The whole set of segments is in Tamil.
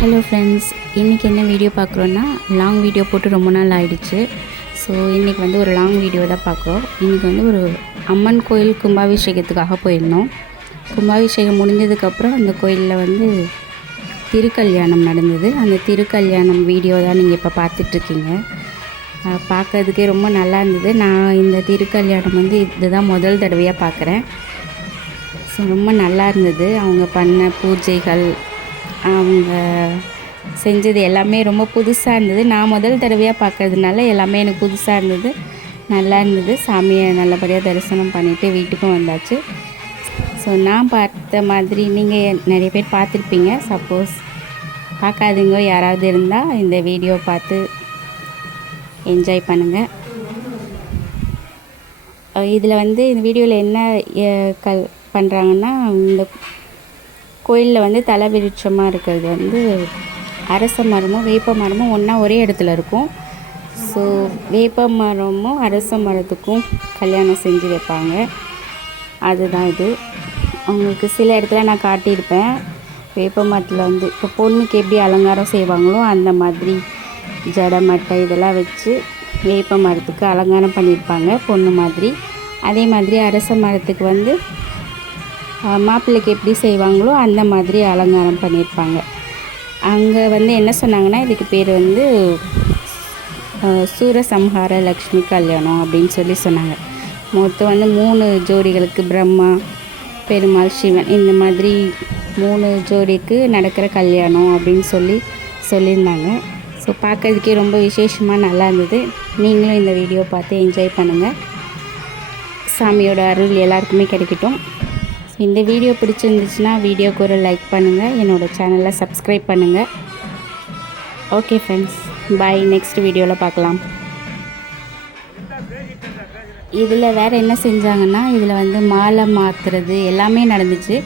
ஹலோ ஃப்ரெண்ட்ஸ், இன்றைக்கி என்ன வீடியோ பார்க்குறோன்னா லாங் வீடியோ போட்டு ரொம்ப நாள் ஆகிடுச்சு. ஸோ இன்றைக்கி வந்து ஒரு லாங் வீடியோ தான் பார்க்குறோம். இன்றைக்கி வந்து ஒரு அம்மன் கோயில் கும்பாபிஷேகத்துக்காக போயிருந்தோம். கும்பாபிஷேகம் முடிஞ்சதுக்கப்புறம் அந்த கோயிலில் வந்து திருக்கல்யாணம் நடந்தது. அந்த திருக்கல்யாணம் வீடியோ தான் நீங்கள் இப்போ பார்த்துட்ருக்கீங்க. பார்க்கறதுக்கே ரொம்ப நல்லா இருந்தது. நான் இந்த திருக்கல்யாணம் வந்து இதுதான் முதல் தடவையாக பார்க்குறேன். ஸோ ரொம்ப நல்லா இருந்தது. அவங்க பண்ண பூஜைகள், அவங்க செஞ்சது எல்லாமே ரொம்ப புதுசாக இருந்தது. நான் முதல் தடவையாக பார்க்கறதுனால எல்லாமே எனக்கு புதுசாக இருந்தது, நல்லா இருந்தது. சாமியை நல்லபடியாக தரிசனம் பண்ணிவிட்டு வீட்டுக்கும் வந்தாச்சு. ஸோ நான் பார்த்த மாதிரி நீங்கள் நிறைய பேர் பார்த்துருப்பீங்க. சப்போஸ் பார்க்காதவங்க யாராவது இருந்தால் இந்த வீடியோ பார்த்து என்ஜாய் பண்ணுங்கள். இதில் வந்து இந்த வீடியோவில் என்ன பண்ணுறாங்கன்னா, இந்த கோயிலில் வந்து தலை விருட்சமாக இருக்கிறது வந்து அரச மரமும் வேப்ப மரமும் ஒன்றா ஒரே இடத்துல இருக்கும். ஸோ வேப்ப மரமும் அரச மரத்துக்கும் கல்யாணம் செஞ்சு வைப்பாங்க. அதுதான் இது. அவங்களுக்கு சில இடத்துல நான் காட்டியிருப்பேன். வேப்ப மரத்தில் வந்து இப்போ பொண்ணுக்கு எப்படி அலங்காரம் செய்வாங்களோ அந்த மாதிரி ஜடை மட்டை இதெல்லாம் வச்சு வேப்ப மரத்துக்கு அலங்காரம் பண்ணியிருப்பாங்க பொண்ணு மாதிரி. அதே மாதிரி அரச மரத்துக்கு வந்து மாப்பிள்ளைக்கு எப்படி செய்வாங்களோ அந்த மாதிரி அலங்காரம் பண்ணியிருப்பாங்க. அங்கே வந்து என்ன சொன்னாங்கன்னா, இதுக்கு பேர் வந்து சூரசம்ஹார லக்ஷ்மி கல்யாணம் அப்படின்னு சொன்னாங்க. மொத்தம் வந்து 3 ஜோடிகளுக்கு, பிரம்மா, பெருமாள், சிவன், இந்த மாதிரி 3 ஜோடிக்கு நடக்கிற கல்யாணம் அப்படின்னு சொல்லியிருந்தாங்க. ஸோ பார்க்கறதுக்கே ரொம்ப விசேஷமாக நல்லா இருந்தது. நீங்களும் இந்த வீடியோ பார்த்து என்ஜாய் பண்ணுங்கள். சாமியோட அருள் எல்லாருக்குமே கிடைக்கட்டும். இந்த வீடியோ பிடிச்சிருந்துச்சுன்னா வீடியோக்கு ஒரு லைக் பண்ணுங்கள், என்னோடய சேனலை சப்ஸ்கிரைப் பண்ணுங்கள். ஓகே ஃப்ரெண்ட்ஸ், பாய். நெக்ஸ்ட் வீடியோவில் பார்க்கலாம். இதில் வேறு என்ன செஞ்சாங்கன்னா, இதில் வந்து மாலை மாற்றுறது எல்லாமே நடந்துச்சு.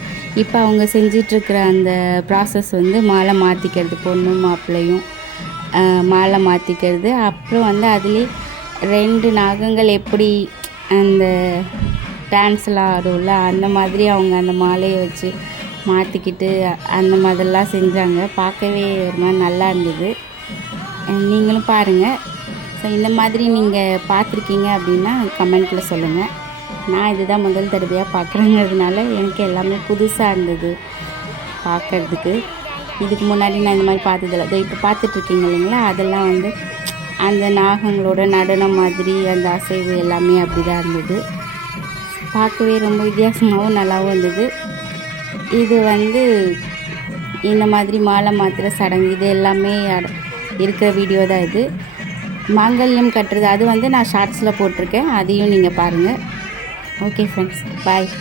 இப்போ அவங்க செஞ்சிட்ருக்கிற அந்த ப்ராசஸ் வந்து மாலை மாற்றிக்கிறது, பொண்ணும் மாப்பிள்ளையும் மாலை மாற்றிக்கிறது. அப்புறம் வந்து அதுலேயே 2 நாகங்கள் எப்படி அந்த டான்ஸ்லாம் ஆடும்ல, அந்த மாதிரி அவங்க அந்த மாலையை வச்சு மாற்றிக்கிட்டு அந்த மாதிரிலாம் செஞ்சாங்க. பார்க்கவே ஒரு மாதிரி நல்லா இருந்தது. நீங்களும் பாருங்கள். ஸோ இந்த மாதிரி நீங்கள் பார்த்துருக்கீங்க அப்படின்னா கமெண்ட்டில் சொல்லுங்கள். நான் இதுதான் முதல் தடவையாக பார்க்குறேங்கிறதுனால எனக்கு எல்லாமே புதுசாக இருந்தது பார்க்குறதுக்கு. இதுக்கு முன்னாடி நான் இந்த மாதிரி பார்த்ததில்ல. அதோ இப்போ பார்த்துட்ருக்கீங்க இல்லைங்களா, அதெல்லாம் வந்து அந்த நாகங்களோட நடனம் மாதிரி அந்த அசைவு எல்லாமே அப்படி தான் இருந்தது. பார்க்கவே ரொம்ப வித்தியாசமாகவும் நல்லாவும் இருந்தது. இது வந்து இந்த மாதிரி மாலை மாத்திர சடங்கு இது எல்லாமே இருக்கிற வீடியோ தான் இது. மாங்கல்யம் கட்டுறது அது வந்து நான் ஷார்ட்ஸில் போட்டிருக்கேன், அதையும் நீங்கள் பாருங்கள். ஓகே ஃப்ரெண்ட்ஸ், பாய்.